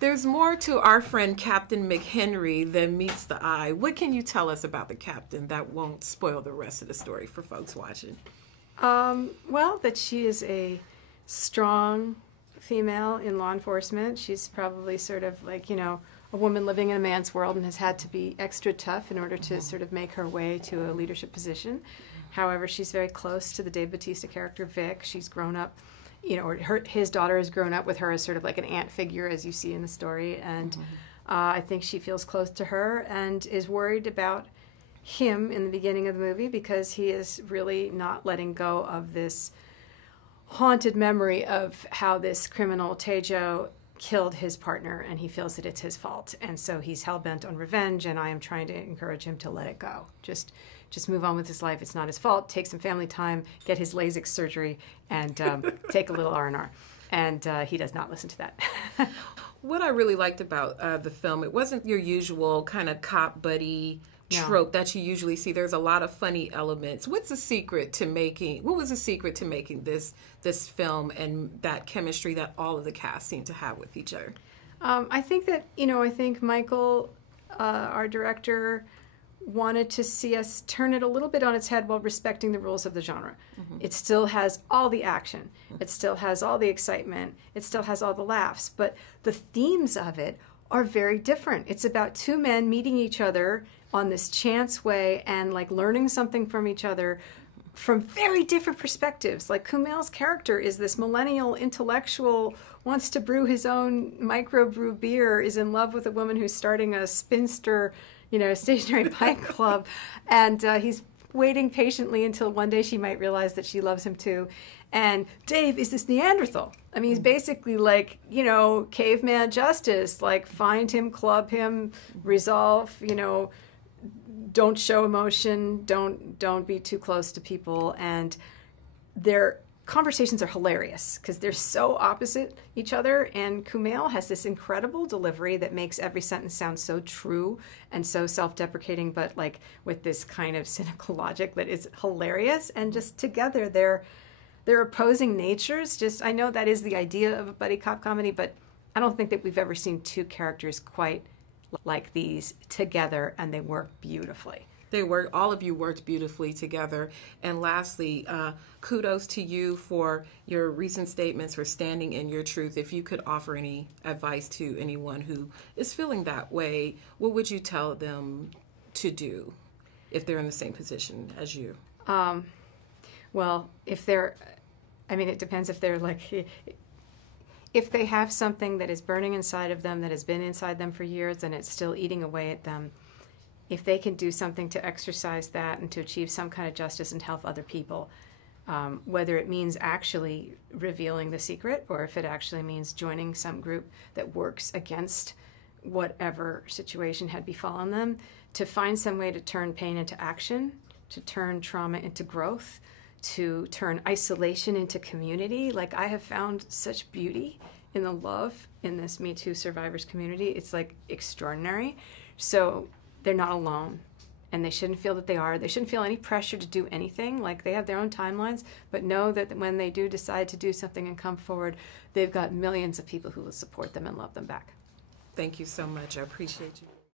There's more to our friend Captain McHenry than meets the eye. What can you tell us about the captain that won't spoil the rest of the story for folks watching? Well, that she is a strong female in law enforcement. She's probably sort of like, a woman living in a man's world and has had to be extra tough in order to sort of make her way to a leadership position. However, she's very close to the Dave Bautista character, Vic. She's grown up, or his daughter has grown up with her as sort of like an aunt figure, as you see in the story. And I think she feels close to her and is worried about him in the beginning of the movie because he is really not letting go of this haunted memory of how this criminal Tejo killed his partner, and he feels that it's his fault, and so he's hell-bent on revenge, and I am trying to encourage him to let it go. Just move on with his life. It's not his fault. Take some family time, get his LASIK surgery, and take a little R&R. And he does not listen to that. What I really liked about the film, it wasn't your usual kind of cop buddy trope that you usually see. There's a lot of funny elements. What was the secret to making this film and that chemistry that all of the cast seem to have with each other? I think that, I think Michael, our director, wanted to see us turn it a little bit on its head while respecting the rules of the genre. It still has all the action. It still has all the excitement. It still has all the laughs. But the themes of it are very different. It's about two men meeting each other on this chance way and like learning something from each other from very different perspectives. Like Kumail's character is this millennial intellectual, wants to brew his own microbrew beer, is in love with a woman who's starting a spinster, stationary pint club, and he's waiting patiently until one day she might realize that she loves him too. And Dave is this Neanderthal. I mean, he's basically like, caveman justice, like find him, club him, resolve, don't show emotion, don't be too close to people. And their conversations are hilarious because they're so opposite each other. And Kumail has this incredible delivery that makes every sentence sound so true and so self-deprecating, but like with this kind of cynical logic that is hilarious. And just together, their opposing natures. I know that is the idea of a buddy cop comedy, but I don't think that we've ever seen two characters quite like these together, and they work beautifully. All of you worked beautifully together. And lastly, kudos to you for your recent statements, for standing in your truth. If you could offer any advice to anyone who is feeling that way, what would you tell them to do if they're in the same position as you? Well, it depends if they're like, if they have something that is burning inside of them, that has been inside them for years, and it's still eating away at them, if they can do something to exercise that and to achieve some kind of justice and help other people, whether it means actually revealing the secret or if it actually means joining some group that works against whatever situation had befallen them, to find some way to turn pain into action, to turn trauma into growth, to turn isolation into community. Like, I have found such beauty in the love in this Me Too survivors community. It's like extraordinary. So they're not alone, and they shouldn't feel that they are. They shouldn't feel any pressure to do anything. Like, they have their own timelines, but know that when they do decide to do something and come forward, they've got millions of people who will support them and love them back. Thank you so much. I appreciate you.